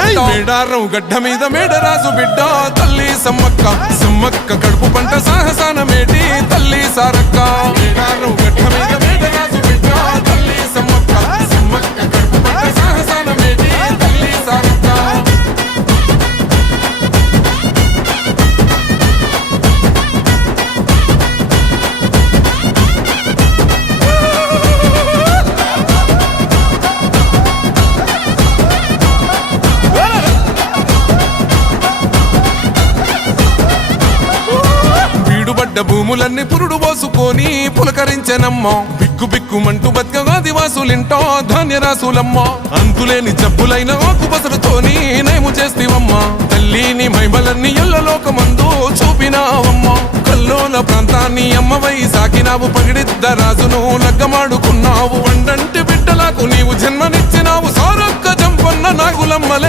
మేడారం గడ్డ మీద మేడరాజు బిడ్డ తల్లి సమ్మక్క సమ్మక్క కడుపు పంట సాహసాన మేటి తల్లి సారక్క మేడారం గడ్డ మీద మేడరాజు బిడ్డ తల్లి సమ్మక్క సమ్మక్క కడుపు పంట సాహసాన మేటి తల్లి సారక్క భూములన్నీ పురుడు పోసుకొని పులకరించెనమ్మా బిక్కు బిక్కుమంటూ బతికగా ఆదివాసులింటో ధాన్యరాసులమ్మా అంతులేని జబ్బులైన ఆకుపసరుతోని నయము చేస్తేవమ్మా తల్లిని మైమలన్నీ ఎల్లలోకమందు చూపినావమ్మా కల్లోల ప్రాంతాన్ని అమ్మవై సాకినావు పగిడిద్ద రాజును లగ్గమాడుకున్నావు వండంటి బిడ్డలకు నీవు జన్మనిచ్చినావు సారొక్క జంపన్న నాగులమ్మలే